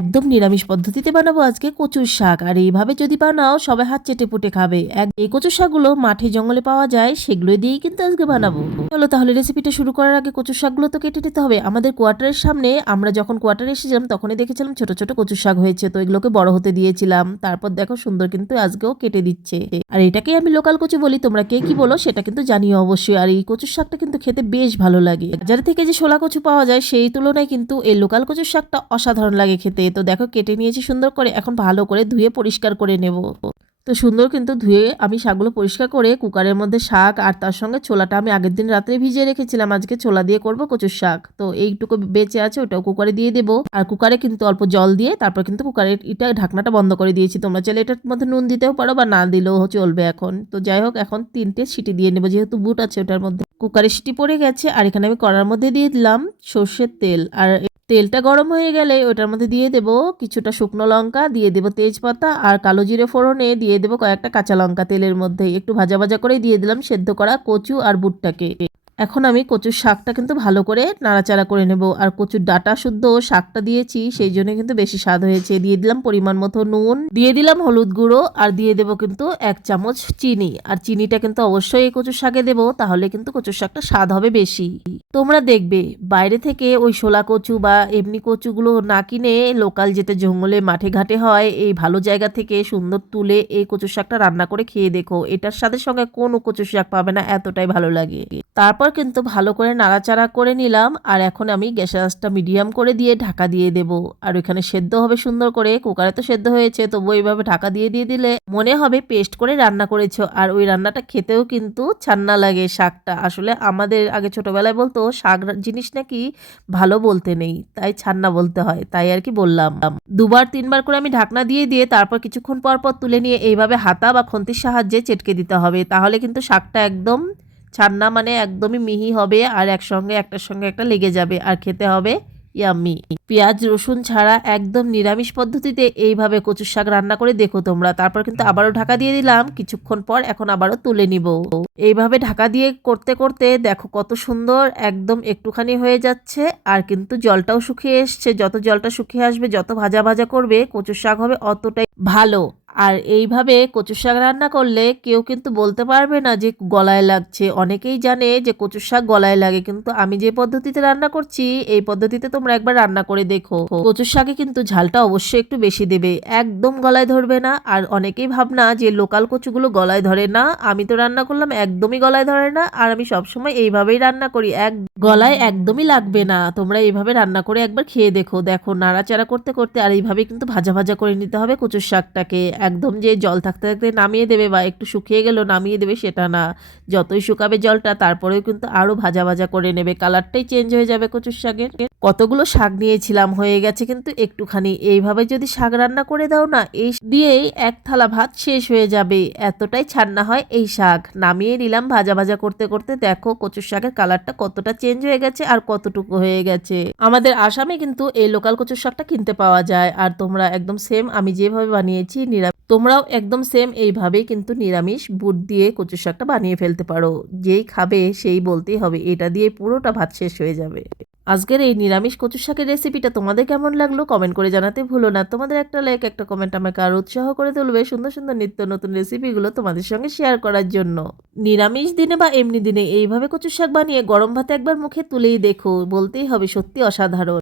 একদম নিরামিষ পদ্ধতিতে বানাবো আজকে কচুর শাক। আর এইভাবে যদি বানাও সবাই হাত চেটে পুটে খাবে। এই কচুর শাকগুলো মাঠে জঙ্গলে পাওয়া যায়, সেগুলো দিয়েই কিন্তু আজকে বানাবো। চলো তাহলে রেসিপিটা শুরু করার আগে কচুর শাকগুলো তো কেটে নিতে হবে। আমাদের কোয়ার্টারের সামনে আমরা যখন কোয়ার্টারে এসেছিলাম তখনই দেখেছিলাম ছোট ছোট কচুর শাক হয়েছে, তো এগুলোকে বড় হতে দিয়েছিলাম। তারপর দেখো সুন্দর কিন্তু আজকেও কেটে দিচ্ছে। আর এটাকে আমি লোকাল কচু বলি, তোমরা কে কি বলো সেটা কিন্তু জানিও অবশ্যই। আর এই কচুর শাকটা কিন্তু খেতে বেশ ভালো লাগে। বাজার থেকে যে শোলা কচু পাওয়া যায় সেই তুলনায় কিন্তু এই লোকাল কচুর শাকটা অসাধারণ লাগে খেতে। তো দেখো কেটে নিয়েছি সুন্দর করে, এখন ভালো করে ধুয়ে পরিষ্কার করে নেব। তো সুন্দর কিন্তু ধুয়ে আমি শাকগুলো পরিষ্কার করে কুকারের মধ্যে শাক আর তার সঙ্গে ছোলাটা আমি আগের দিন রাত্রে ভিজিয়ে রেখেছিলাম, আজকে ছোলা দিয়ে করব কচুর শাক। তো এইটুকু বেঁচে আছে ওটাও কুকারে দিয়ে দেবো। আর কুকারে কিন্তু অল্প জল দিয়ে তারপর কিন্তু কুকারের ঢাকনাটা বন্ধ করে দিয়েছি। তোমরা চাইলে এটার মধ্যে নুন দিতেও পারো বা না দিলেও চলবে। এখন তো যাই হোক, এখন 3টে সিটি দিয়ে নেবো যেহেতু বুট আছে ওটার মধ্যে। কুকারে সিটি পড়ে গেছে আর এখানে আমি কড়ার মধ্যে দিয়ে দিলাম সর্ষের তেল। আর তেলটা গরম হয়ে গেলে ওটার মধ্যে দিয়ে দেবো কিছুটা শুকনো লঙ্কা, দিয়ে দেবো তেজপাতা আর কালো জিরে ফোড়নে দিয়ে দেবো কয়েকটা কাঁচা লঙ্কা। তেলের মধ্যে একটু ভাজা ভাজা করে দিয়ে দিলাম সেদ্ধ করা কচু আর বুটটাকে। এখন আমি কচুর শাকটা কিন্তু ভালো করে নাড়াচাড়া করে নেব। আর কচুর ডাটা শুদ্ধ শাকটা দিয়েছি সেই জন্য কিন্তু বেশি স্বাদ হয়েছে। দিয়ে দিলাম পরিমাণ মতো নুন, দিয়ে দিলাম হলুদ গুঁড়ো আর দিয়ে দেবো কিন্তু 1 চামচ চিনি। আর চিনিটা কিন্তু অবশ্যই এই কচুর শাকে দেবো, তাহলে কিন্তু কচুর শাকটা স্বাদ হবে বেশি। তোমরা দেখবে বাইরে থেকে ওই শোলা কচু বা এমনি কচুগুলো না কিনে লোকাল যেতে জঙ্গলে মাঠে ঘাটে হয়, এই ভালো জায়গা থেকে সুন্দর তুলে এই কচুর শাকটা রান্না করে খেয়ে দেখো, এটার স্বাদের সঙ্গে কোনো কচুর শাক পাবে না, এতটাই ভালো লাগে। তারপর কিন্তু ভালো করে নাড়াচাড়া করে নিলাম। আর এখন আমি গ্যাসের আঁচটা মিডিয়াম করে দিয়ে ঢাকা দিয়ে দেব। আর ওইখানে সেদ্ধ হবে সুন্দর করে, কুকারে তো সেদ্ধ হয়েছে তবু এইভাবে ঢাকা দিয়ে দিলে মনে হবে পেস্ট করে রান্না করেছো। আর ওই রান্নাটা খেতেও কিন্তু ছান্না লাগে। শাকটা আসলে আমাদের আগে ছোটবেলায় বলতো শাক জিনিস নাকি ভালো বলতে নেই, তাই ছান্না বলতে হয়, তাই আর কি বললাম। 2-3 বার করে আমি ঢাকনা দিয়ে দিয়ে তারপর কিছুক্ষণ পর পর তুলে নিয়ে এইভাবে হাতা বা খন্তির সাহায্যে চেটকে দিতে হবে, তাহলে কিন্তু শাকটা একদম ছান্না মানে একদমই মিহি হবে আর একটার সঙ্গে একটা লেগে যাবে আর খেতে হবে ইয়াম্মি। পেঁয়াজ রসুন ছাড়া একদম নিরামিষ পদ্ধতিতে এইভাবে কচুর শাক রান্না করে দেখো তোমরা। তারপর কিন্তু আবারও ঢাকা দিয়ে দিলাম কিছুক্ষণ পর, এখন আবারও তুলে নিব। এইভাবে ঢাকা দিয়ে করতে করতে দেখো কত সুন্দর একদম একটুখানি হয়ে যাচ্ছে আর কিন্তু জলটাও শুকিয়ে এসছে। যত জলটা শুকিয়ে আসবে, যত ভাজা ভাজা করবে কচুর শাক হবে অতটাই ভালো। আর এইভাবে কচুর শাক রান্না করলে কেউ কিন্তু বলতে পারবে না যে গলায় লাগছে। অনেকেই জানে যে কচুর শাক গলায় লাগে, কিন্তু আমি যে পদ্ধতিতে রান্না করছি এই পদ্ধতিতে তোমরা একবার রান্না করে দেখো। কচুর শাকে কিন্তু ঝালটা অবশ্যই একটু বেশি দেবে, একদম গলায় ধরবে না। আর অনেকেই ভাবনা যে লোকাল কচুগুলো গলায় ধরে না, আমি তো রান্না করলাম একদমই গলায় ধরে না। আর আমি সবসময় এইভাবেই রান্না করি, গলায় একদমই লাগবে না। তোমরা এইভাবে রান্না করে একবার খেয়ে দেখো। দেখো নাড়াচাড়া করতে করতে আর এইভাবে কিন্তু ভাজা ভাজা করে নিতে হবে কচুর শাকটাকে। একদম যে জল থাকতে থাকতে নামিয়ে দেবে বা একটু শুকিয়ে গেল নামিয়ে দেবে সেটা না, যতই শুকাবে জলটা তারপরেও কিন্তু আরো ভাজা ভাজা করে নেবে, কালারটাই চেঞ্জ হয়ে যাবে কচুর শাকের। কতগুলো শাক নিয়েছিলাম, হয়ে গেছে কিন্তু একটুখানি। এইভাবে যদি শাক রান্না করে দাও না, এই দিয়েই 1 থালা ভাত শেষ হয়ে যাবে, এতটাই ছান্না হয় এই শাক। নামিয়ে নিলাম ভাজা ভাজা করতে করতে, দেখো কচুর শাকের কালারটা কতটা চেঞ্জ হয়ে গেছে আর কতটুকু হয়ে গেছে। আমাদের আসামে কিন্তু এই লোকাল কচুর শাকটা কিনতে পাওয়া যায়। আর তোমরা একদম সেম আমি যেভাবে বানিয়েছি তোমরাও একদম সেম এইভাবেই কিন্তু নিরামিষ বুট দিয়ে কচুর শাকটা বানিয়ে ফেলতে পারো। যেই খাবে সেই বলতেই হবে এটা দিয়ে পুরোটা ভাত শেষ হয়ে যাবে। আজকের এই নিরামিষ কচুর শাকের রেসিপিটা তোমাদের কেমন লাগলো কমেন্ট করে জানাতে ভুলো না। তোমাদের একটা লাইক একটা কমেন্ট আমাকে আরো উৎসাহ করে তুলবে সুন্দর সুন্দর নিত্য নতুন রেসিপিগুলো তোমাদের সঙ্গে শেয়ার করার জন্য। নিরামিষ দিনে বা এমনি দিনে এইভাবে কচুর শাক বানিয়ে গরম ভাতে একবার মুখে তুলেই দেখো, বলতেই হবে সত্যি অসাধারণ।